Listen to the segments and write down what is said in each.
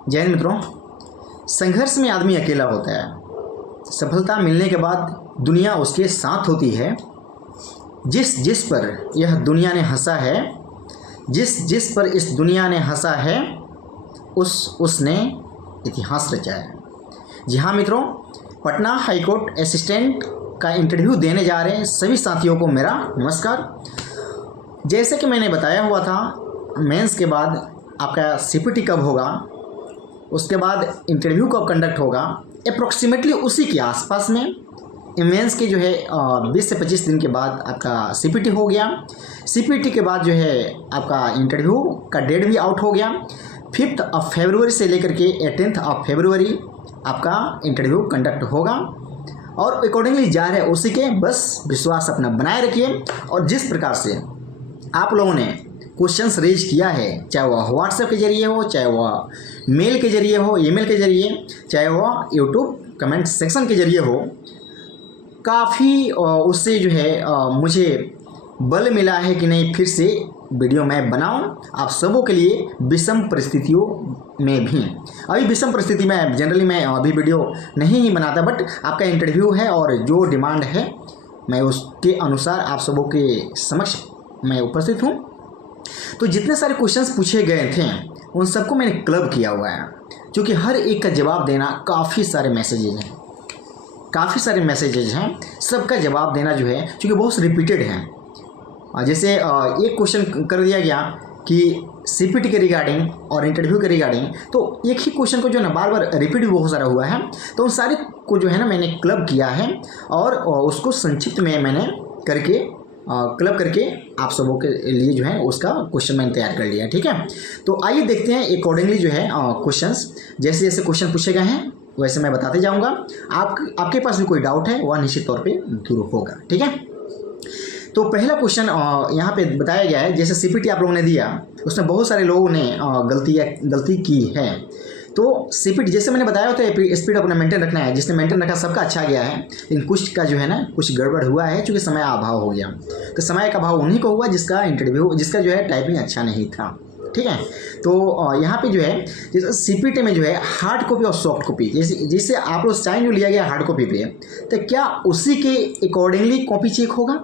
जय हिंद मित्रों। संघर्ष में आदमी अकेला होता है। सफलता मिलने के बाद दुनिया उसके साथ होती है। जिस जिस पर यह दुनिया ने हंसा है, जिस जिस पर इस दुनिया ने हंसा है, उसने इतिहास रचा है। जी हाँ मित्रों, पटना हाईकोर्ट असिस्टेंट का इंटरव्यू देने जा रहे हैं सभी साथियों को मेरा नमस्कार। जैसे कि मैंने बताया हुआ था, मेंस के बाद आपका सीपीटी कब होगा, उसके बाद इंटरव्यू कब कंडक्ट होगा, अप्रोक्सीमेटली उसी के आसपास में मेंस के जो है 20 से 25 दिन के बाद आपका सीपीटी हो गया। सीपीटी के बाद जो है आपका इंटरव्यू का डेट भी आउट हो गया। 5 फरवरी से लेकर के 18 फरवरी आपका इंटरव्यू कंडक्ट होगा और अकॉर्डिंगली जा रहे उसी के बस विश्वास अपना बनाए रखिए। और जिस प्रकार से आप लोगों ने क्वेश्चंस रेज किया है, चाहे वह व्हाट्सएप के जरिए हो, चाहे वह मेल के जरिए हो, ईमेल के जरिए, चाहे वह यूट्यूब कमेंट सेक्शन के जरिए हो, काफ़ी उससे जो है मुझे बल मिला है कि नहीं फिर से वीडियो मैं बनाऊं आप सबों के लिए विषम परिस्थितियों में भी। अभी विषम परिस्थिति में जनरली मैं अभी वीडियो नहीं ही बनाता, बट आपका इंटरव्यू है और जो डिमांड है मैं उसके अनुसार आप सबों के समक्ष मैं उपस्थित हूँ। तो जितने सारे क्वेश्चंस पूछे गए थे उन सबको मैंने क्लब किया हुआ है, क्योंकि हर एक का जवाब देना काफ़ी सारे मैसेजेज हैं, सबका जवाब देना जो है क्योंकि बहुत रिपीटेड है। जैसे एक क्वेश्चन कर दिया गया कि सीपीटी के रिगार्डिंग और इंटरव्यू के रिगार्डिंग, तो एक ही क्वेश्चन को जो ना बार बार रिपीट भी बहुत सारा हुआ है, तो उन सारे को जो है ना मैंने क्लब किया है और उसको संक्षिप्त में मैंने करके क्लब करके आप सबों के लिए जो है उसका क्वेश्चन मैंने तैयार कर लिया है। ठीक है, तो आइए देखते हैं अकॉर्डिंगली जो है क्वेश्चंस, जैसे जैसे क्वेश्चन पूछे गए हैं वैसे मैं बताते जाऊंगा। आपके पास भी कोई डाउट है वह निश्चित तौर पे दूर होगा। ठीक है, तो पहला क्वेश्चन यहाँ पे बताया गया है, जैसे सीपीटी आप लोगों ने दिया उसमें बहुत सारे लोगों ने गलती की है। तो सीपीटी जैसे मैंने बताया होता है स्पीड अपना मेंटेन रखना है, जिसने मेंटेन रखा सबका अच्छा गया है, लेकिन कुछ का जो है ना कुछ गड़बड़ हुआ है क्योंकि समय का अभाव हो गया। तो समय का अभाव उन्हीं को हुआ जिसका जो है टाइपिंग अच्छा नहीं था। ठीक है, तो यहाँ पे जो है जैसे सीपीटी में जो है हार्ड कॉपी और सॉफ्ट कॉपी, जैसे आप लोग साइन जो लिया गया हार्ड कॉपी पे, तो क्या उसी के अकॉर्डिंगली कॉपी चेक होगा?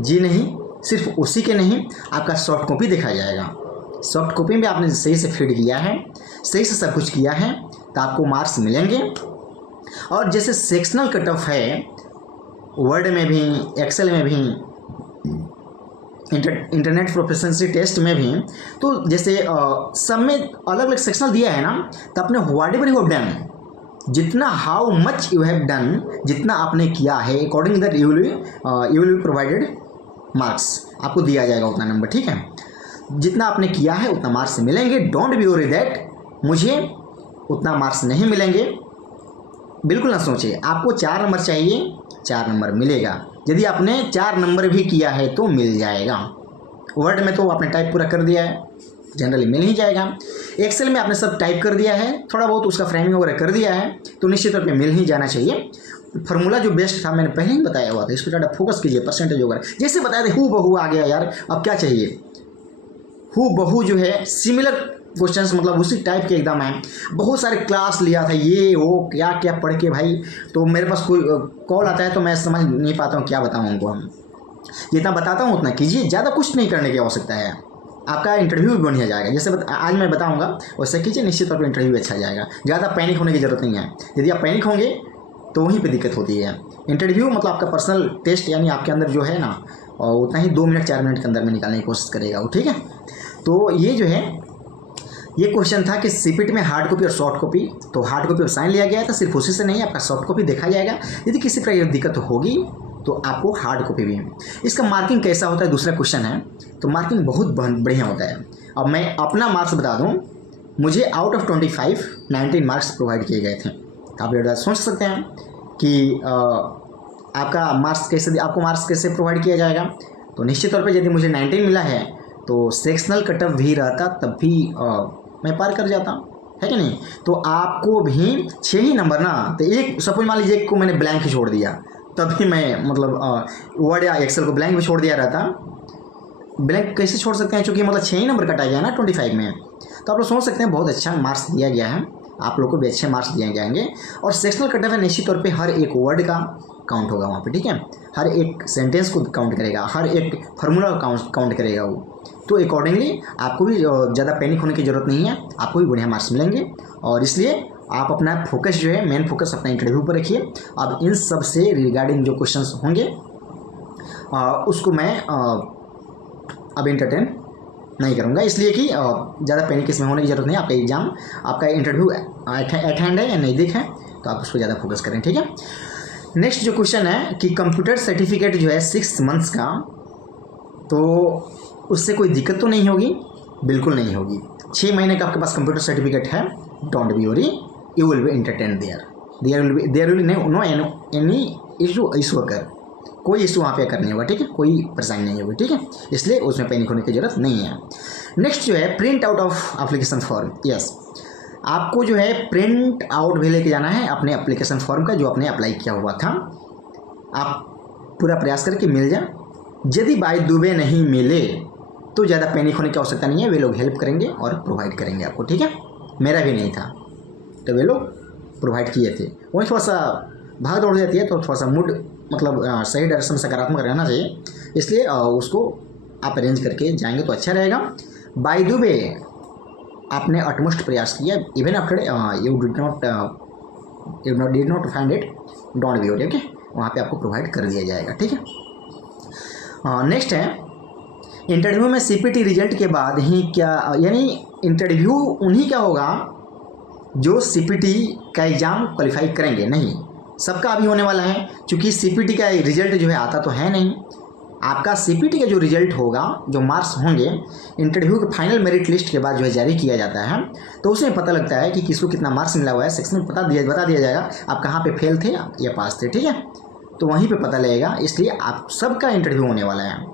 जी नहीं, सिर्फ उसी के नहीं, आपका सॉफ्ट कॉपी देखा जाएगा। सॉफ्ट कॉपी में आपने सही से फीड किया है, सही से सब कुछ किया है, तो आपको मार्क्स मिलेंगे। और जैसे सेक्शनल कट ऑफ है वर्ड में भी, एक्सेल में भी, इंटरनेट प्रोफिशिएंसी टेस्ट में भी, तो जैसे सब में अलग अलग सेक्शनल दिया है ना, तो आपने व्हाटएवर यू हैव डन, जितना how much you have done, जितना आपने किया है according that you will be provided marks, आपको दिया जाएगा उतना नंबर। ठीक है, जितना आपने किया है उतना मार्क्स मिलेंगे। डोंट बी वरी दैट मुझे उतना मार्क्स नहीं मिलेंगे, बिल्कुल ना सोचिए। आपको 4 नंबर चाहिए, 4 नंबर मिलेगा। यदि आपने 4 नंबर भी किया है तो मिल जाएगा। वर्ड में तो आपने टाइप पूरा कर दिया है, जनरली मिल ही जाएगा। एक्सेल में आपने सब टाइप कर दिया है, थोड़ा बहुत उसका फ्रेमिंग वगैरह कर दिया है, तो निश्चित तौर पे मिल ही जाना चाहिए। फार्मूला जो बेस्ट था मैंने पहले ही बताया हुआ था, इस पर ज़्यादा फोकस कीजिए। परसेंटेज वगैरह जैसे बताया था, हू बहू आ गया यार, अब क्या चाहिए। हू बहू जो है सिमिलर क्वेश्चंस, मतलब उसी टाइप के एग्जाम है। बहुत सारे क्लास लिया था, ये वो क्या क्या पढ़ के भाई, तो मेरे पास कोई कॉल आता है तो मैं समझ नहीं पाता हूँ क्या बताऊँ उनको। हम जितना बताता हूँ उतना कीजिए, ज़्यादा कुछ नहीं करने की आवश्यकता है। आपका इंटरव्यू भी बढ़िया जाएगा, जैसे आज मैं बताऊंगा वैसे कीजिए, निश्चित तौर पर इंटरव्यू भी अच्छा जाएगा। ज़्यादा पैनिक होने की ज़रूरत नहीं है। यदि आप पैनिक होंगे तो वहीं पे दिक्कत होती है। इंटरव्यू मतलब आपका पर्सनल टेस्ट, यानी आपके अंदर जो है ना उतना ही 2 मिनट 4 मिनट के अंदर में निकालने की कोशिश करेगा वो। ठीक है, तो ये जो है ये क्वेश्चन था कि सीपीटी में हार्ड कॉपी और सॉफ्ट कॉपी, तो हार्ड कॉपी और साइन लिया गया है तो सिर्फ उसी से नहीं, आपका सॉफ्ट कॉपी देखा जाएगा। यदि किसी प्रकार की दिक्कत होगी तो आपको हार्ड कॉपी भी। इसका मार्किंग कैसा होता है, दूसरा क्वेश्चन है, तो मार्किंग बहुत बढ़िया होता है। अब मैं अपना मार्क्स बता दूं, मुझे आउट ऑफ 25 19 मार्क्स प्रोवाइड किए गए थे। आप ये सोच सकते हैं कि आपको मार्क्स कैसे प्रोवाइड किया जाएगा। तो निश्चित तौर पे यदि मुझे 19 मिला है तो सेक्शनल कट ऑफ भी रहता तब भी मैं पार कर जाता, है कि नहीं। तो आपको भी 6 ही नंबर ना, तो एक सपोज मान लीजिए एक को मैंने ब्लैंक ही छोड़ दिया, तभी मैं मतलब वर्ड या एक्सेल को ब्लैंक भी छोड़ दिया रहता। ब्लैंक कैसे छोड़ सकते हैं, क्योंकि मतलब 6 ही नंबर कटा गया ना 25 में, तो आप लोग सोच सकते हैं बहुत अच्छा मार्क्स दिया गया है, आप लोग को भी अच्छे मार्क्स दिए जाएंगे। और सेक्शनल कट ऑफ है निश्चित तौर पे हर एक वर्ड का काउंट होगा वहाँ पे, ठीक है, हर एक सेंटेंस को काउंट करेगा, हर एक फार्मूला को काउंट करेगा वो। तो अकॉर्डिंगली आपको भी ज़्यादा पैनिक होने की ज़रूरत नहीं है, आपको भी बढ़िया मार्क्स मिलेंगे। और इसलिए आप अपना फोकस जो है, मेन फोकस अपना इंटरव्यू पर रखिए। अब इन सब से रिगार्डिंग जो क्वेश्चंस होंगे उसको मैं अब एंटरटेन नहीं करूँगा, इसलिए कि ज़्यादा पैनिक इसमें होने की ज़रूरत नहीं है। आपका एग्ज़ाम, आपका इंटरव्यू एट हैंड है या नज़दीक है, तो आप उसको ज़्यादा फोकस करें, ठीक है। नेक्स्ट जो क्वेश्चन है कि कंप्यूटर सर्टिफिकेट जो है 6 मंथ्स का, तो उससे कोई दिक्कत तो नहीं होगी? बिल्कुल नहीं होगी। 6 महीने का आपके पास कंप्यूटर सर्टिफिकेट है, don't be worry, you will be entertain there will no any issue occur, कोई इशू वहाँ पे अकर नहीं होगा, ठीक है, कोई परेशानी नहीं होगी, ठीक है, इसलिए उसमें पैनिक होने की ज़रूरत नहीं है। नेक्स्ट जो है print out of application form, yes, आपको जो है प्रिंट आउट भी लेके जाना है अपने एप्लीकेशन फॉर्म का जो आपने अप्लाई किया हुआ था। आप पूरा प्रयास करके मिल जाए, यदि बाय दुबे नहीं मिले तो ज़्यादा पैनिक होने की आवश्यकता नहीं है, वे लोग हेल्प करेंगे और प्रोवाइड करेंगे आपको, ठीक है। मेरा भी नहीं था तो वे लोग प्रोवाइड किए थे। वही थोड़ा सा भाग दौड़ जाती है तो थोड़ा सा मूड मतलब सही डायरेक्शन सकारात्मक रहना चाहिए, इसलिए उसको आप अरेंज करके जाएंगे तो अच्छा रहेगा। बाय द वे आपने अटमोस्ट प्रयास किया, even after you did not find it, don't be worry, okay, वहाँ पे आपको प्रोवाइड कर दिया जाएगा, ठीक है। नेक्स्ट है इंटरव्यू में सीपीटी रिजल्ट के बाद ही क्या, यानी इंटरव्यू उन्हीं का होगा जो सीपीटी का एग्ज़ाम क्वालिफाई करेंगे, नहीं सबका अभी होने वाला है, क्योंकि सीपीटी का रिजल्ट जो है आता तो है नहीं। आपका सीपीटी का जो रिजल्ट होगा, जो मार्क्स होंगे, इंटरव्यू के फाइनल मेरिट लिस्ट के बाद जो है जारी किया जाता है, तो उसमें पता लगता है कि किसको कितना मार्क्स मिला हुआ है, सेक्शन में बता दिया जाएगा आप कहाँ पे फेल थे या पास थे, ठीक है, तो वहीं पे पता लगेगा। इसलिए आप सबका इंटरव्यू होने वाला है,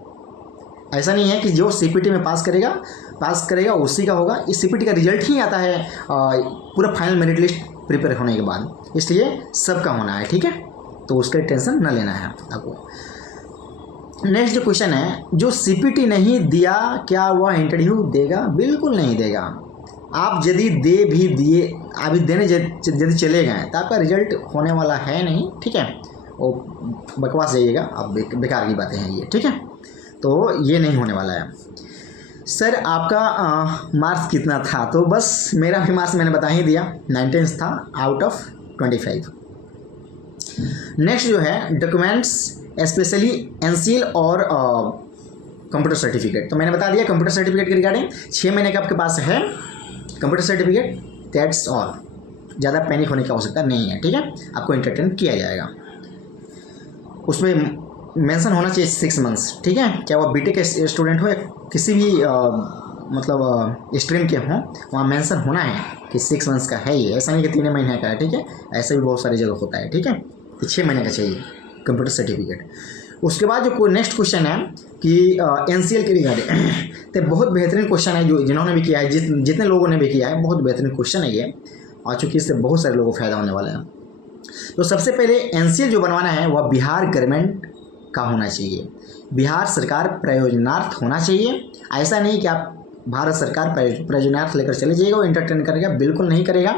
ऐसा नहीं है कि जो सीपीटी में पास करेगा उसी का होगा। इस सीपीटी का रिजल्ट ही आता है पूरा फाइनल मेरिट लिस्ट प्रिपेयर होने के बाद, इसलिए सबका होना है, ठीक है, तो उसका टेंशन न लेना है आपको। नेक्स्ट जो क्वेश्चन है, जो सीपीटी नहीं दिया क्या वह इंटरव्यू देगा? बिल्कुल नहीं देगा। आप यदि दिए अभी देने यदि चले गए तो आपका रिजल्ट होने वाला है नहीं, ठीक है, वो बकवास जाइएगा, अब बेकार की बातें हैं ये, ठीक है, तो ये नहीं होने वाला है। सर आपका मार्क्स कितना था? तो बस मेरा भी मार्क्स मैंने बता ही दिया, 19 था आउट ऑफ 25। नेक्स्ट जो है डॉक्यूमेंट्स स्पेशली एनसीएल और कंप्यूटर सर्टिफिकेट, तो मैंने बता दिया कंप्यूटर सर्टिफिकेट के रिगार्डिंग 6 महीने का आपके पास है कंप्यूटर सर्टिफिकेट, दैट्स ऑल, ज़्यादा पैनिक होने की आवश्यकता नहीं है, ठीक है, आपको एंटरटेन किया जाएगा। उसमें मेंशन होना चाहिए 6 मंथ्स, ठीक है, क्या वो बीटेक के स्टूडेंट हो या किसी भी मतलब स्ट्रीम के हों, वहाँ मेंशन होना है कि 6 मंथ्स का है ये, ऐसा नहीं कि 3 महीने का है, ठीक है, ऐसे भी बहुत सारी जगह होता है, ठीक है, तो 6 महीने का चाहिए कंप्यूटर सर्टिफिकेट। उसके बाद जो नेक्स्ट क्वेश्चन है कि एनसीएल के रिगार्डिंग, तो बहुत बेहतरीन क्वेश्चन है, जो जिन्होंने भी किया है, जितने लोगों ने भी किया है, बहुत बेहतरीन क्वेश्चन है ये, और चूँकि इससे बहुत सारे लोगों को फ़ायदा होने वाला है। तो सबसे पहले एनसीएल जो बनवाना है वह बिहार गवर्नमेंट का होना चाहिए, बिहार सरकार प्रयोजनार्थ होना चाहिए। ऐसा नहीं कि आप भारत सरकार प्रयोजनार्थ लेकर चले जाइएगा, वो एंटरटेन करेगा, बिल्कुल नहीं करेगा,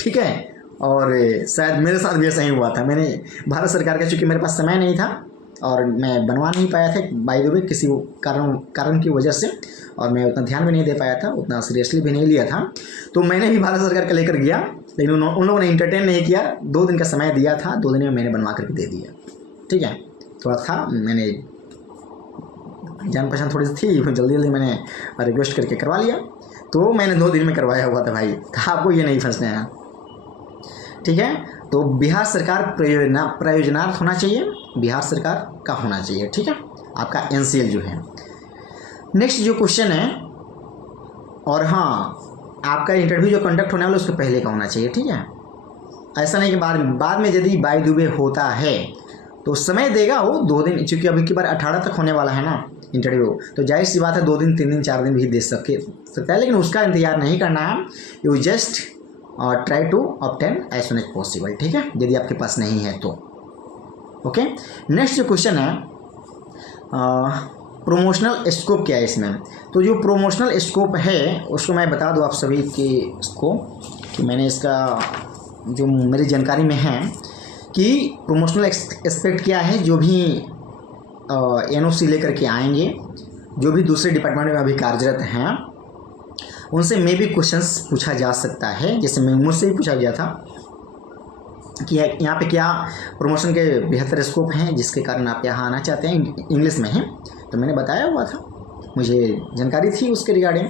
ठीक है। और शायद मेरे साथ भी ऐसा ही हुआ था, मैंने भारत सरकार का, चूँकि मेरे पास समय नहीं था और मैं बनवा नहीं पाया था बाय द वे किसी कारण की वजह से, और मैं उतना ध्यान भी नहीं दे पाया था, उतना सीरियसली भी नहीं लिया था, तो मैंने भी भारत सरकार का लेकर गया, लेकिन उन लोगों ने एंटरटेन नहीं किया। 2 दिन का समय दिया था, 2 दिन में मैंने बनवा करके दे दिया, ठीक है, थोड़ा था, मैंने जान पहचान थोड़ी सी थी, जल्दी मैंने रिक्वेस्ट करके करवा लिया, तो मैंने 2 दिन में करवाया हुआ था भाई, तो आपको ये नहीं फंसना है, ठीक है। तो बिहार सरकार प्रयोजनार्थ होना चाहिए, बिहार सरकार का होना चाहिए, ठीक है, आपका एनसीएल जो है। नेक्स्ट जो क्वेश्चन है, और हाँ, आपका इंटरव्यू जो कंडक्ट होने वाला उसके पहले का होना चाहिए, ठीक है, ऐसा नहीं कि बाद में यदि बाय द वे होता है तो समय देगा वो 2 दिन, चूँकि अभी की बार 18 तक होने वाला है ना इंटरव्यू, तो जाहिर सी बात है 2 दिन 3 दिन 4 दिन भी दे सकता है, लेकिन उसका इंतजार नहीं करना है, you just try to obtain as soon as possible, ठीक है, यदि आपके पास नहीं है तो, ओके। नेक्स्ट जो क्वेश्चन है प्रोमोशनल स्कोप क्या है इसमें। तो जो प्रोमोशनल स्कोप है उसको मैं बता दूं आप सभी को कि मैंने इसका जो मेरी जानकारी में है कि प्रोमोशनल एस्पेक्ट क्या है। जो भी एनओसी लेकर के आएंगे, जो भी दूसरे डिपार्टमेंट में अभी कार्यरत हैं, उनसे मे भी क्वेश्चंस पूछा जा सकता है। जैसे मैं मुझसे भी पूछा गया था कि यहाँ पे क्या प्रमोशन के बेहतर स्कोप हैं जिसके कारण आप यहाँ आना चाहते हैं, इंग्लिश में है। तो मैंने बताया हुआ था, मुझे जानकारी थी उसके रिगार्डिंग,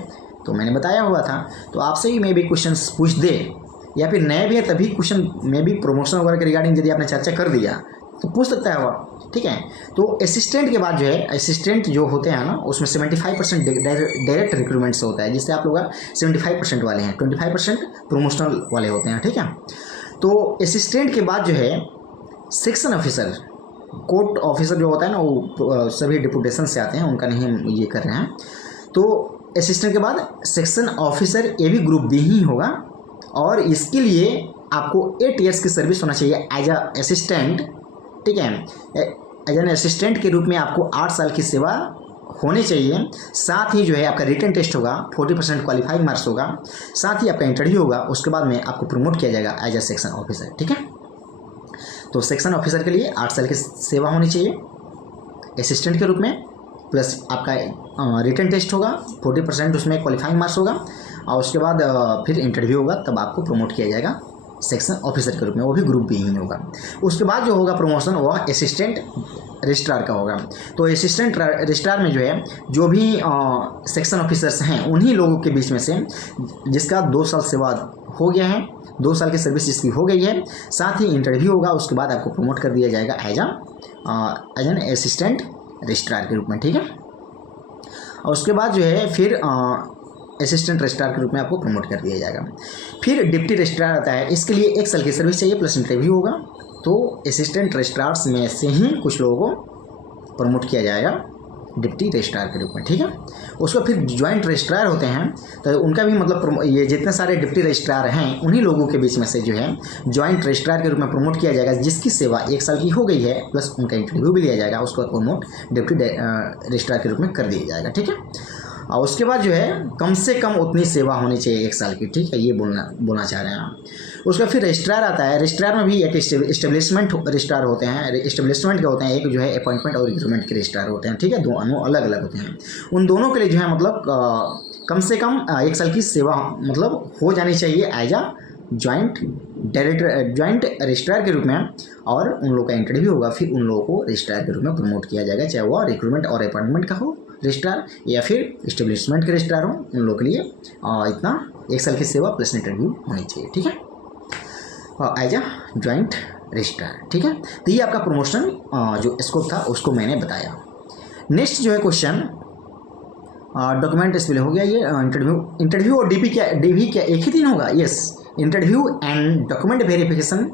तो मैंने बताया हुआ था। तो आपसे ही मे भी क्वेश्चंस पूछ दे, या फिर नए भी है तभी क्वेश्चन में भी प्रमोशन वगैरह के रिगार्डिंग यदि आपने चर्चा कर दिया तो पूछ सकता है वो, ठीक है। तो असिस्टेंट के बाद जो है, असिस्टेंट जो होते हैं ना, उसमें 75% डायरेक्ट रिक्रूटमेंट से होता है, जिससे आप लोग 75% वाले हैं, 25% प्रोमोशनल वाले होते हैं, ठीक है। तो असिस्टेंट के बाद जो है सेक्शन ऑफिसर, कोर्ट ऑफिसर जो होता है ना, वो सभी डिपुटेशन से आते हैं, उनका नहीं हम ये कर रहे हैं। तो असिस्टेंट के बाद सेक्शन ऑफिसर, ये भी ग्रुप बी ही होगा, और इसके लिए आपको 8 ईयर्स की सर्विस होना चाहिए एज अ असिस्टेंट, ठीक है। एज एन असिस्टेंट के रूप में आपको 8 साल की सेवा होनी चाहिए। साथ ही जो है आपका रिटन टेस्ट होगा, 40% क्वालिफाइंग मार्क्स होगा, साथ ही आपका इंटरव्यू होगा, उसके बाद में आपको प्रमोट किया जाएगा एज अ सेक्शन ऑफिसर, ठीक है। तो सेक्शन ऑफिसर के लिए 8 साल की सेवा होनी चाहिए असिस्टेंट के रूप में, प्लस आपका रिटन टेस्ट होगा, 40% उसमें क्वालिफाइंग मार्क्स होगा, और उसके बाद फिर इंटरव्यू होगा, तब आपको प्रमोट किया जाएगा सेक्शन ऑफिसर के रूप में, वो भी ग्रुप बी ही होगा। उसके बाद जो होगा प्रमोशन वो असिस्टेंट रजिस्ट्रार का होगा। तो असिस्टेंट रजिस्ट्रार में जो है, जो भी सेक्शन ऑफिसर्स हैं उन्हीं लोगों के बीच में से जिसका 2 साल सेवा हो गया है, 2 साल की सर्विस जिसकी हो गई है, साथ ही इंटरव्यू होगा, उसके बाद आपको प्रमोट कर दिया जाएगा एज एन असिस्टेंट रजिस्ट्रार के रूप में, ठीक है। और उसके बाद जो है फिर असिस्टेंट रजिस्ट्रार के रूप में आपको प्रमोट कर दिया जाएगा। फिर डिप्टी रजिस्ट्रार आता है, इसके लिए 1 साल की सर्विस चाहिए प्लस इंटरव्यू होगा। तो असिस्टेंट रजिस्ट्रार्स में से ही कुछ लोगों को प्रमोट किया जाएगा डिप्टी रजिस्ट्रार के रूप में, ठीक है। उसको फिर ज्वाइंट रजिस्ट्रार होते हैं, तो उनका भी मतलब ये जितने सारे डिप्टी रजिस्ट्रार हैं उन्हीं लोगों के बीच में से जो है ज्वाइंट रजिस्ट्रार के रूप में प्रमोट किया जाएगा, जिसकी सेवा 1 साल की हो गई है, प्लस उनका इंटरव्यू भी लिया जाएगा, उसको प्रमोट डिप्टी रजिस्ट्रार के रूप में कर दिया जाएगा, ठीक है। और उसके बाद जो है कम से कम उतनी सेवा होनी चाहिए 1 साल की, ठीक है, ये बोलना चाह रहे हैं आप। उसका फिर रजिस्ट्रार आता है, रजिस्ट्रार में भी एक इस्टेब्लिशमेंट रजिस्ट्रार होते हैं, इस्टेब्लिशमेंट के होते हैं, एक जो है अपॉइंटमेंट और रिक्रूटमेंट के रजिस्ट्रार होते हैं, ठीक है, दोनों अलग अलग होते हैं। उन दोनों के लिए जो है मतलब कम से कम 1 साल की सेवा मतलब हो जानी चाहिए एज अ ज्वाइंट रजिस्ट्रार के रूप में, और उन लोगों का इंटरव्यू होगा, फिर उन लोगों को रजिस्ट्रार के रूप में प्रमोट किया जाएगा, चाहे वो रिक्रूटमेंट और अपॉइंटमेंट का हो रजिस्ट्रार या फिर इस्टेब्लिशमेंट के रजिस्ट्रार हो, उन लोगों के लिए इतना 1 साल की सेवा प्लस इंटरव्यू होनी चाहिए, ठीक है, एज अ ज्वाइंट रजिस्ट्रार, ठीक है। तो ये आपका प्रमोशन जो स्कोप था उसको मैंने बताया। नेक्स्ट जो है क्वेश्चन, डॉक्यूमेंट डिस्प्ले हो गया, ये इंटरव्यू और डीवी क्या एक ही दिन होगा? Yes, interview and document verification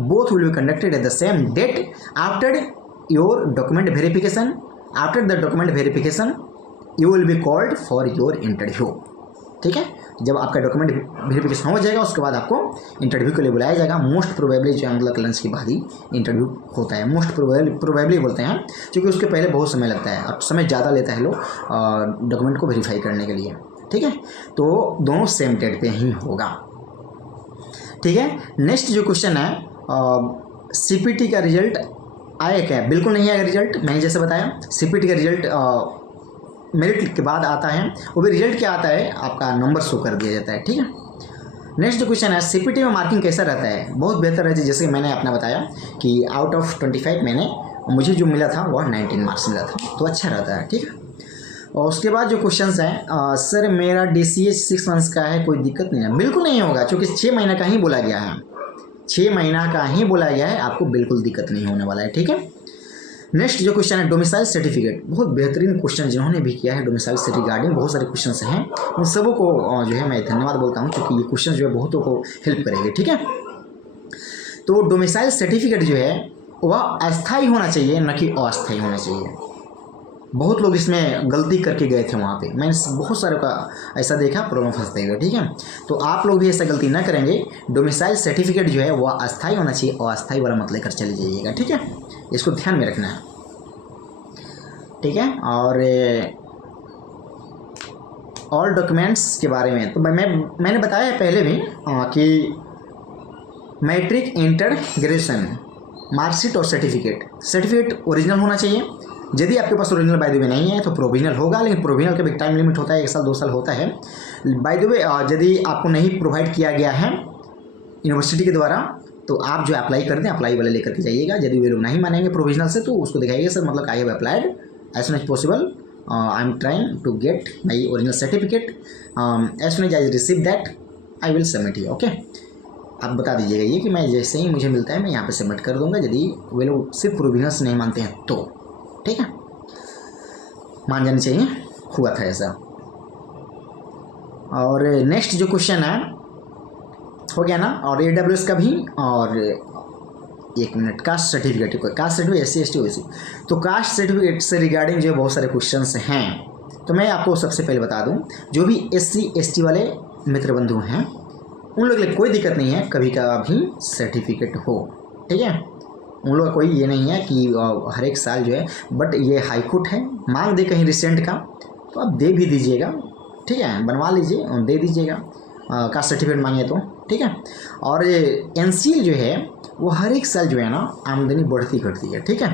both will be conducted at the same date after your document verification. After the document verification you will be called for your interview, ठीक है। जब आपका डॉक्यूमेंट वेरिफिकेशन हो जाएगा उसके बाद आपको इंटरव्यू के लिए बुलाया जाएगा। मोस्ट प्रोबेबली जो मतलब लंच के बाद ही इंटरव्यू होता है, मोस्ट प्रोबेबली बोलते हैं, क्योंकि उसके पहले बहुत समय लगता है और समय ज़्यादा लेता है लोग डॉक्यूमेंट को वेरीफाई करने के लिए, ठीक है। तो दोनों सेम डेट पे ही होगा, ठीक है। नेक्स्ट जो क्वेश्चन है, सीपीटी का रिजल्ट आया क्या? बिल्कुल नहीं आएगा रिजल्ट, मैंने जैसे बताया सीपीटी का रिजल्ट मेरिट के बाद आता है, वो भी रिजल्ट क्या आता है, आपका नंबर शो कर दिया जाता है, ठीक है। नेक्स्ट जो क्वेश्चन है, सीपीटी में मार्किंग कैसा रहता है? बहुत बेहतर है, जैसे मैंने आपने बताया कि आउट ऑफ 25 मुझे जो मिला था वह 19 मार्क्स मिला था, तो अच्छा रहता है, ठीक है। और उसके बाद जो क्वेश्चन है, सर मेरा DCA 6 मंथ्स का है, कोई दिक्कत नहीं है? बिल्कुल नहीं होगा, क्योंकि 6 महीना का ही बोला गया है, 6 महीना का ही बोला गया है, आपको बिल्कुल दिक्कत नहीं होने वाला है, ठीक है। नेक्स्ट जो क्वेश्चन है, डोमिसाइल सर्टिफिकेट, बहुत बेहतरीन क्वेश्चन जिन्होंने भी किया है डोमिसाइल से रिगार्डिंग, बहुत सारे क्वेश्चन हैं, उन सबों को जो है मैं धन्यवाद बोलता हूँ, क्योंकि ये क्वेश्चन जो है बहुतों को हेल्प करेंगे, ठीक है। तो डोमिसाइल सर्टिफिकेट जो है वह अस्थायी होना चाहिए, न कि अस्थायी होना चाहिए। बहुत लोग इसमें गलती करके गए थे, वहाँ पे मैंने बहुत सारे का ऐसा देखा प्रॉब्लम फंसते हुए, ठीक है। तो आप लोग भी ऐसा गलती ना करेंगे, डोमिसाइल सर्टिफिकेट जो है वह अस्थायी होना चाहिए, और अस्थायी वाला मत लेकर चले जाइएगा, ठीक है, इसको ध्यान में रखना है, ठीक है। और ऑल डॉक्यूमेंट्स के बारे में तो मैंने बताया है पहले भी कि मैट्रिक, इंटर, ग्रेजुएशन, मार्कशीट और सर्टिफिकेट ओरिजिनल होना चाहिए। यदि आपके पास ओरिजिनल बाय द वे नहीं है तो प्रोविजनल होगा, लेकिन प्रोविजनल का भी टाइम लिमिट होता है, 1 साल 2 साल होता है। बाय द वे यदि आपको नहीं प्रोवाइड किया गया है यूनिवर्सिटी के द्वारा तो आप जो अप्लाई कर दें, अप्लाई वाले लेकर के जाइएगा। यदि वे लोग नहीं मानेंगे प्रोविजनल से तो उसको दिखाइएगा सर मतलब I have applied as soon as possible, I am trying to get my original certificate, as soon as I receive that I will submit you. Okay, आप बता दीजिएगा ये कि मैं जैसे ही मुझे मिलता है मैं यहाँ पे सबमिट कर दूंगा, यदि वे लोग सिर्फ प्रोविजनल से नहीं मानते हैं तो। ठीक है, मान जानी चाहिए, हुआ था ऐसा। और नेक्स्ट जो क्वेश्चन है हो गया ना, और AWS का भी, और 1 minute, caste certificate, caste certificate SC ST OBC, तो कास्ट सर्टिफिकेट से रिगार्डिंग जो बहुत सारे क्वेश्चंस हैं, तो मैं आपको सबसे पहले बता दूं, जो भी SC ST वाले मित्र बंधु हैं उन लोग के लिए कोई दिक्कत नहीं है कभी का भी सर्टिफिकेट हो। ठीक है, उन लोग का कोई ये नहीं है कि हर एक साल जो है, बट ये हाई कोर्ट है, मांग दे कहीं रिसेंट का तो आप दे भी दीजिएगा। ठीक है, बनवा लीजिए और दे दीजिएगा, कास्ट सर्टिफिकेट मांगे तो। ठीक है, और NCL जो है वो हर एक साल जो है ना आमदनी बढ़ती घटती है। ठीक है,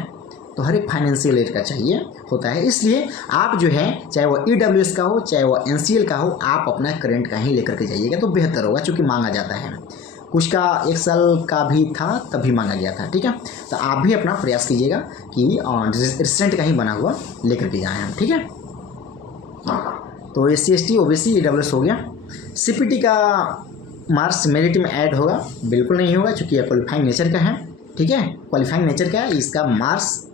तो हर एक फाइनेंशियल ईयर का चाहिए होता है, इसलिए आप जो है चाहे वो EWS का हो चाहे वो NCL का हो, आप अपना करंट का ही लेकर के जाइएगा तो बेहतर होगा, चूँकि मांगा जाता है। कुछ का 1 साल का भी था तभी मांगा गया था। ठीक है, तो आप भी अपना प्रयास कीजिएगा कि रिसेंट का ही बना हुआ लेकर के जाएँ हम। ठीक है, तो SC ST OBC EWS हो गया। CPT का मार्क्स मेरिट में ऐड होगा? बिल्कुल नहीं होगा, चूँकि यह क्वालिफाइंग नेचर का है। ठीक है, क्वालिफाइंग नेचर का है, इसका मार्क्स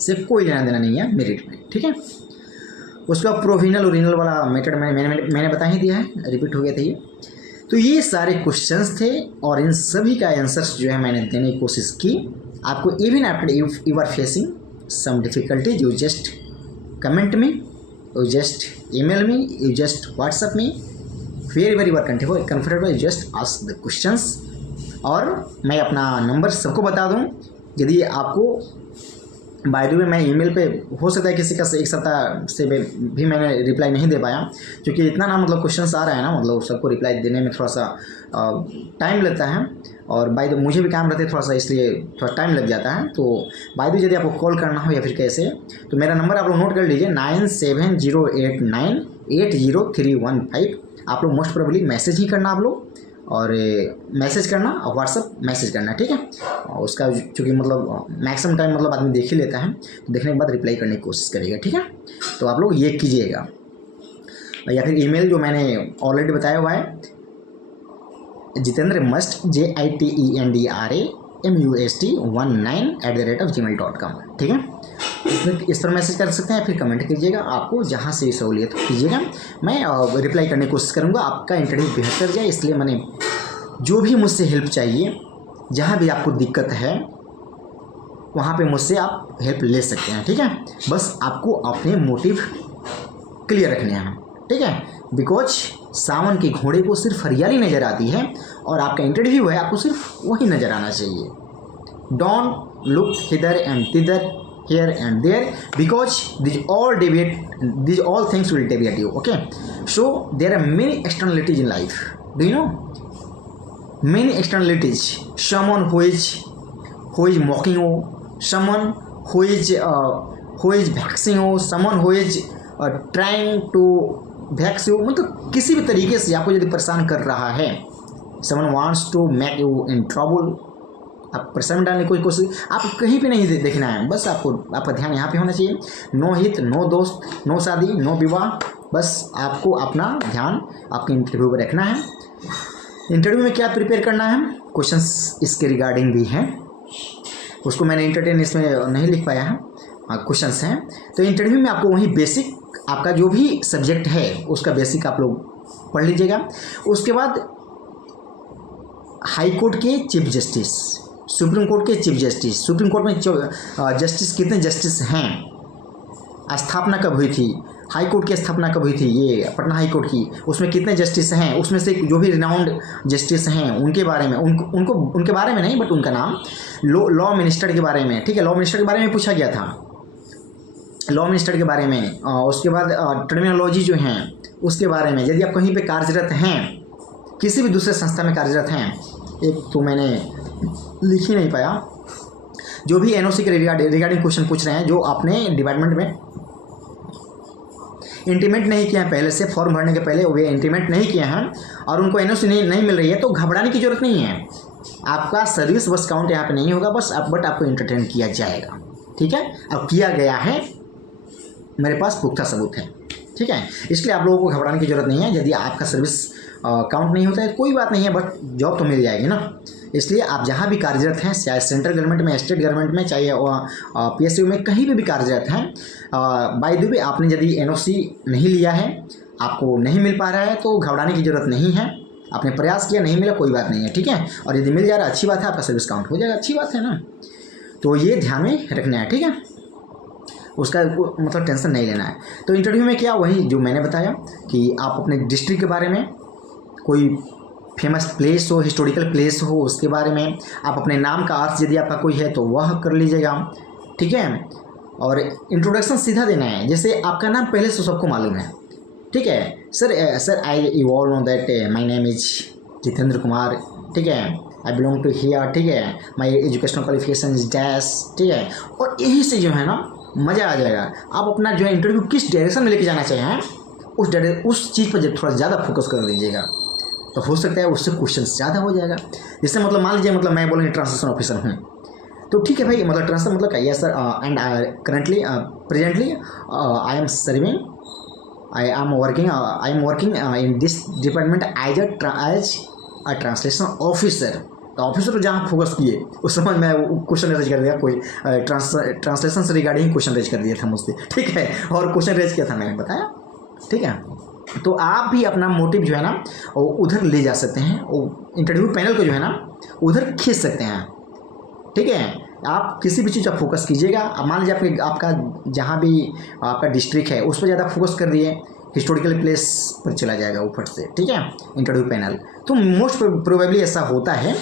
से कोई लेना देना नहीं है मेरिट में। ठीक है, उसका प्रोविजनल ओरिजिनल वाला मेथड मैंने बता ही दिया है, रिपीट हो गया था ये। तो ये सारे क्वेश्चंस थे और इन सभी का आंसर्स जो है मैंने देने की कोशिश की आपको। Even after you are facing some difficulties, you just comment में, you just email me, you just WhatsApp me, wherever you are comfortable, you just ask the questions। और मैं अपना नंबर सबको बता दूं, यदि आपको बाय द वे मैं ईमेल पे हो सकता है किसी का 1 सप्ताह से भी मैंने रिप्लाई नहीं दे पाया, क्योंकि इतना ना मतलब क्वेश्चंस आ रहा है ना, मतलब सबको रिप्लाई देने में थोड़ा सा टाइम लगता है, और बाय द मुझे भी काम रहते हैं थोड़ा सा, इसलिए थोड़ा टाइम लग जाता है। तो बाय द यदि आपको कॉल करना हो या फिर कैसे, तो मेरा नंबर आप लोग नोट कर लीजिए 9708980315। आप लोग मोस्ट प्रोबेबली मैसेज ही करना आप लोग, और मैसेज करना और व्हाट्सअप मैसेज करना। ठीक है, और उसका चूँकि मतलब मैक्सिमम टाइम मतलब आदमी देख ही लेता है, तो देखने के बाद रिप्लाई करने की कोशिश करेगा। ठीक है, तो आप लोग ये कीजिएगा, या फिर ईमेल जो मैंने ऑलरेडी बताया हुआ है, JitendRMust JITENDRAMUST19@gmail.com। ठीक है, इस पर मैसेज कर सकते हैं, फिर कमेंट कीजिएगा, आपको जहाँ से सहूलियत कीजिएगा, मैं रिप्लाई करने की कोशिश करूँगा। आपका इंटरव्यू बेहतर जाए, इसलिए मैंने जो भी मुझसे हेल्प चाहिए, जहाँ भी आपको दिक्कत है वहाँ पे मुझसे आप हेल्प ले सकते हैं। ठीक है, बस आपको अपने मोटिव क्लियर रखने हैं। ठीक है, बिकॉज सावन के घोड़े को सिर्फ हरियाली नज़र आती है, और आपका इंटरव्यू है आपको सिर्फ वही नज़र आना चाहिए। Don't look hither and thither, here and there, because these all things will deviate you। okay, so there are many externalities in life, do you know, many externalities, someone who is mocking you, someone who is vexing you, someone who is trying to vex you, मतलब किसी भी तरीके से आपको यदि परेशान कर रहा है, someone wants to make you in trouble, आप परेशान डालने की कोई कोशिश, आप कहीं पे नहीं देखना है, बस आपका ध्यान यहाँ पे होना चाहिए। नो हित, नो दोस्त, नो शादी, नो विवाह, बस आपको अपना ध्यान आपके इंटरव्यू पर रखना है। इंटरव्यू में क्या प्रिपेयर करना है, क्वेश्चंस इसके रिगार्डिंग भी हैं, उसको मैंने इंटरटेन इसमें नहीं लिख पाया है, क्वेश्चंस हैं। तो इंटरव्यू में आपको वही बेसिक, आपका जो भी सब्जेक्ट है उसका बेसिक आप लोग पढ़ लीजिएगा। उसके बाद हाई कोर्ट के चीफ जस्टिस, सुप्रीम कोर्ट के चीफ जस्टिस, सुप्रीम कोर्ट में जस्टिस कितने जस्टिस हैं, स्थापना कब हुई थी, हाई कोर्ट की स्थापना कब हुई थी, ये पटना हाई कोर्ट की, उसमें कितने जस्टिस हैं, उसमें से जो भी रिनाउंड जस्टिस हैं उनके बारे में, उनके बारे में नहीं, बट उनका नाम, लॉ मिनिस्टर के बारे में। ठीक है, लॉ मिनिस्टर के बारे में पूछा गया था, लॉ मिनिस्टर के बारे में, उसके बाद टर्मिनोलॉजी जो हैं उसके बारे में, यदि आप कहीं पे कार्यरत हैं, किसी भी दूसरे संस्था में कार्यरत हैं, एक तो मैंने लिख ही नहीं पाया, जो भी एनओसी के रिगार्डिंग क्वेश्चन पूछ रहे हैं, जो आपने डिपार्टमेंट में इंटीमेट नहीं किया है पहले से, फॉर्म भरने के पहले वे इंटीमेट नहीं किए हैं और उनको एनओसी नहीं मिल रही है, तो घबराने की जरूरत नहीं है। आपका सर्विस बस काउंट यहाँ पे नहीं होगा, बस बट आपको एंटरटेन किया जाएगा, ठीक है। अब किया गया है, मेरे पास पुख्ता सबूत है, ठीक है। इसलिए आप लोगों को घबराने की जरूरत नहीं है। यदि आपका सर्विस काउंट नहीं होता है कोई बात नहीं है, बट जॉब तो मिल जाएगी ना। इसलिए आप जहाँ भी कार्यरत हैं, चाहे सेंट्रल गवर्नमेंट में, स्टेट गवर्नमेंट में, चाहे PSU में, कहीं भी कार्यरत हैं, बाय द वे आपने यदि एनओसी नहीं लिया है, आपको नहीं मिल पा रहा है, तो घबराने की जरूरत नहीं है। आपने प्रयास किया, नहीं मिला, कोई बात नहीं है, ठीक है। और यदि मिल जा रहा है अच्छी बात है, आपका सर्विस काउंट हो जाएगा, अच्छी बात है ना। तो ये ध्यान में रखना है, ठीक है। उसका मतलब टेंशन नहीं लेना है। तो इंटरव्यू में क्या, वही जो मैंने बताया कि आप अपने डिस्ट्रिक्ट के बारे में, कोई फेमस प्लेस हो, हिस्टोरिकल प्लेस हो, उसके बारे में, आप अपने नाम का अर्थ यदि आपका कोई है तो वह कर लीजिएगा, ठीक है। और इंट्रोडक्शन सीधा देना है, जैसे आपका नाम पहले से सबको मालूम है, ठीक है। Sir I you all know that my name is Jitendra Kumar, ठीक है, आई बिलोंग टू हियर, ठीक है, my educational qualification is dash, ठीक है। और यही से जो है ना मज़ा आ जाएगा। आप अपना जो है इंटरव्यू किस डायरेक्शन में लेके जाना चाहिए, उस चीज़ पर थोड़ा ज़्यादा फोकस कर दीजिएगा, तो हो सकता है उससे क्वेश्चन ज़्यादा हो जाएगा। जैसे मतलब मान लीजिए, मतलब मैं बोलेंगे ट्रांसलेशन ऑफिसर हूँ, तो ठीक है भाई, मतलब ट्रांसलेशन मतलब क्या, yes sir, and currently presently I am serving, I am working in this department as a translation officer. तो ऑफिसर तो जहाँ फोकस किए उस समय मैं क्वेश्चन रेज कर दिया, कोई ट्रांसलेशन से रिगार्डिंग क्वेश्चन रेज कर दिया था मुझसे, ठीक है, और क्वेश्चन रेज किया था, मैंने बताया, ठीक है। तो आप भी अपना मोटिव जो है ना उधर ले जा सकते हैं, इंटरव्यू पैनल को जो है ना उधर खींच सकते हैं, ठीक है। आप किसी भी चीज़ पर फोकस कीजिएगा। अब मान लीजिए आपका जहाँ भी आपका डिस्ट्रिक्ट है उस पर ज़्यादा फोकस कर दिए, हिस्टोरिकल प्लेस पर चला जाएगा ऊपर से, ठीक है, इंटरव्यू पैनल। तो मोस्ट प्रोबेबली ऐसा होता है,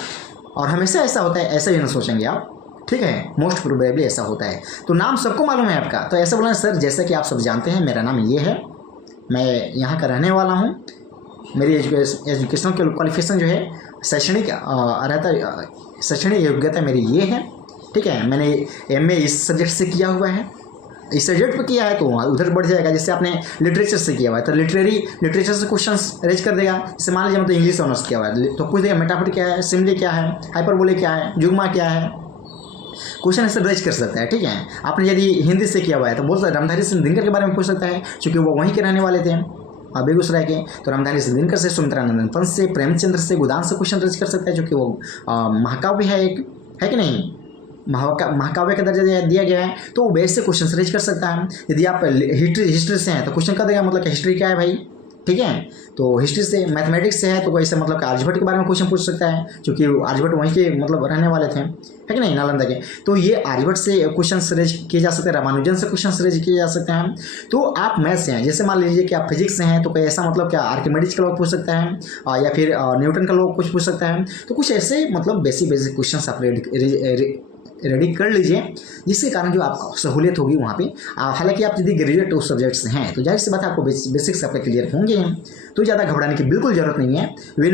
और हमेशा ऐसा होता है, ऐसा ही ना सोचेंगे आप, ठीक है, मोस्ट प्रोबेबली ऐसा होता है। तो नाम सबको मालूम है आपका, तो ऐसा बोलना, सर जैसा कि आप सब जानते हैं मेरा नाम ये है, मैं यहाँ का रहने वाला हूँ, मेरी एजुकेशनल क्वालिफिकेशन जो है, शैक्षणिक योग्यता मेरी ये है, ठीक है, मैंने MA इस सब्जेक्ट से किया हुआ है, इस सब्जेक्ट पर किया है, तो वहाँ उधर बढ़ जाएगा। जैसे आपने लिटरेचर से किया हुआ है तो लिटरेचर से क्वेश्चंस रेज कर देगा। जैसे मान लीजिए मतलब इंग्लिश ऑनर्स किया हुआ है तो पूछ देगा मेटाफर क्या है, सिमिली क्या है, हाइपरबोले क्या है, जुगमा क्या है, क्वेश्चन ऐसे रेज कर सकता है, ठीक है। आपने यदि हिंदी से किया हुआ है तो बोल सकते रामधारी सिंह दिनकर के बारे में पूछ सकता है, क्योंकि वो वहीं के रहने वाले थे, बेगूसराय के। तो रामधारी सिंह दिनकर से, सुमित्रानंदन पंत से, प्रेमचंद्र से, गोदान से क्वेश्चन रेज कर सकता है, जो कि वो महाकाव्य है एक, है कि नहीं, महाकाव्य का दर्जा दिया गया है, तो वैसे क्वेश्चन रेज कर सकता है। यदि आप हिस्ट्री से हैं तो क्वेश्चन कर देगा मतलब कि हिस्ट्री क्या है भाई, ठीक है। तो हिस्ट्री से, मैथमेटिक्स से है तो वैसे मतलब आर्यभट्ट के बारे में क्वेश्चन पूछ सकता है, क्योंकि आर्यभट्ट वहीं के मतलब रहने वाले थे, है कि नहीं, नालंदा के। तो ये आर्यभट्ट से क्वेश्चन रेज किए जा सकते हैं, रामानुजन से क्वेश्चन रेज किए जा सकते हैं। तो आप मैथ से हैं, जैसे मान लीजिए कि आप फिजिक्स से हैं तो कोई ऐसा मतलब क्या आर्किमिडीज का लोग पूछ सकता है, या फिर न्यूटन का लोग कुछ पूछ सकता है। तो कुछ ऐसे मतलब बेसिक क्वेश्चन आप रेडी कर लीजिए, जिसके कारण जो आपको सहूलियत होगी वहाँ पे। हालांकि आप यदि ग्रेजुएट उस सब्जेक्ट से हैं तो जाहिर सी बात है आपको बेसिक्स आपके क्लियर होंगे, तो ज़्यादा घबराने की बिल्कुल ज़रूरत नहीं है। वे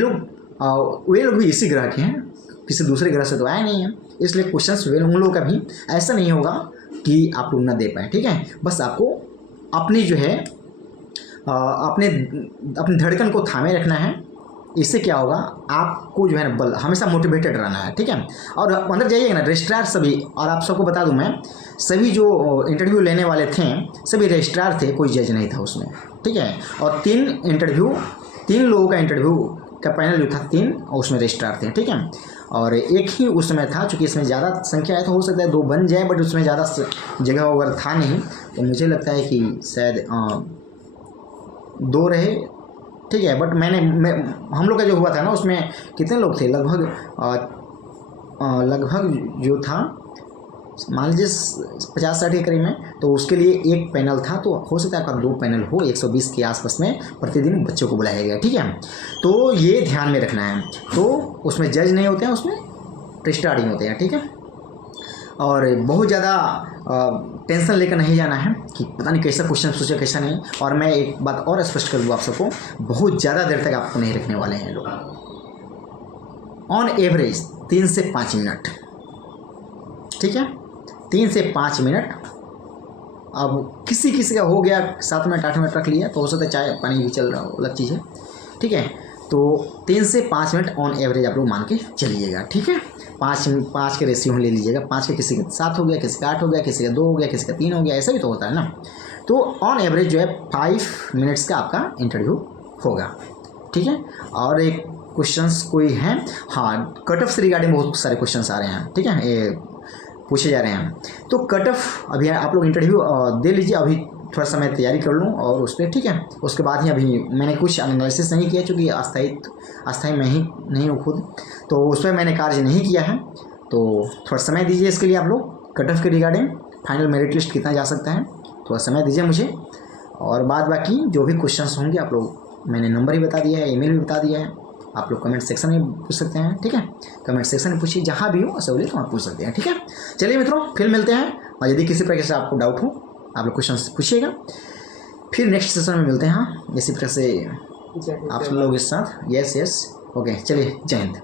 लोग भी इसी ग्रह के हैं, किसी दूसरे ग्रह से तो आए नहीं है, इसलिए क्वेश्चंस उन लोगों का भी ऐसा नहीं होगा कि आप लोग ना दे पाएँ, ठीक है। बस आपको अपनी जो है अपनी धड़कन को थामे रखना है। इससे क्या होगा, आपको जो है ना बल हमेशा मोटिवेटेड रहना है, ठीक है। और अंदर जाइएगा ना, रजिस्ट्रार सभी, और आप सबको बता दूं मैं, सभी जो इंटरव्यू लेने वाले थे सभी रजिस्ट्रार थे, कोई जज नहीं था उसमें, ठीक है। और 3 लोगों का इंटरव्यू का पैनल जो था 3, और उसमें रजिस्ट्रार थे, ठीक है। और एक ही उस समय था, चूँकि इसमें ज़्यादा संख्या है तो हो सकता है 2 बन जाए, बट उसमें ज़्यादा जगह वगैरह था नहीं, तो मुझे लगता है कि शायद 2 रहे, ठीक है। बट हम लोग का जो हुआ था ना उसमें कितने लोग थे, लगभग जो था मान लीजिए 50-60 के करीब में, तो उसके लिए एक पैनल था, तो हो सकता है आपका 2 पैनल हो, 120 के आसपास में प्रतिदिन बच्चों को बुलाया गया, ठीक है। तो ये ध्यान में रखना है। तो उसमें जज नहीं होते हैं, उसमें रजिस्ट्रार ही होते हैं, ठीक है। और बहुत ज़्यादा टेंशन लेकर नहीं जाना है कि पता नहीं कैसा क्वेश्चन पूछे कैसा नहीं। और मैं एक बात और स्पष्ट कर दूँ आप सबको, बहुत ज़्यादा देर तक आपको नहीं रखने वाले हैं लोग, ऑन एवरेज 3 से 5 मिनट, ठीक है, 3 से 5 मिनट। अब किसी किसी का हो गया 7 मिनट 8 मिनट रख लिया तो हो सकता है चाय पानी भी चल रहा हो, अलग चीज़ है, ठीक है। तो 3 से 5 मिनट ऑन एवरेज आप लोग मान के चलिएगा, ठीक है। 5 के रेशियो ले लीजिएगा, 5 के किसी का 7 हो गया, किसी का 8 हो गया, किसी का 2 हो गया, किसी का 3 हो गया, ऐसा भी तो होता है ना। तो ऑन एवरेज जो है 5 मिनट्स का आपका इंटरव्यू होगा, ठीक है। और एक क्वेश्चंस कोई हैं, हाँ, कट ऑफ से रिगार्डिंग बहुत सारे क्वेश्चंस आ रहे हैं, ठीक है, ये पूछे जा रहे हैं। तो कट ऑफ अभी आप लोग इंटरव्यू दे लीजिए, अभी थोड़ा सा मैं तैयारी कर लूँ और उस पर, ठीक है। उसके बाद ही अभी मैंने कुछ एनालिसिस नहीं किया क्योंकि अस्थाई मैं ही नहीं हूँ खुद, तो उस पर मैंने कार्य नहीं किया है। तो थोड़ा समय दीजिए इसके लिए आप लोग, कट ऑफ के रिगार्डिंग फाइनल मेरिट लिस्ट कितना जा सकता है, थोड़ा समय दीजिए मुझे। और बाद बाकी जो भी क्वेश्चंस होंगे आप लोग, मैंने नंबर ही बता दिया है, ईमेल भी बता दिया है, आप लोग कमेंट सेक्शन में पूछ सकते हैं, ठीक है। कमेंट सेक्शन में पूछिए, जहाँ भी हो सहूलियत तो आप पूछ सकते हैं, ठीक है। चलिए मित्रों, फिर मिलते हैं, और यदि किसी प्रकार से आपको डाउट हो आप लोग क्वेश्चन पूछिएगा, फिर नेक्स्ट सेशन में मिलते हैं। हाँ, इसी प्रकार से आप लोगों के साथ, यस ओके, चलिए, जय हिंद।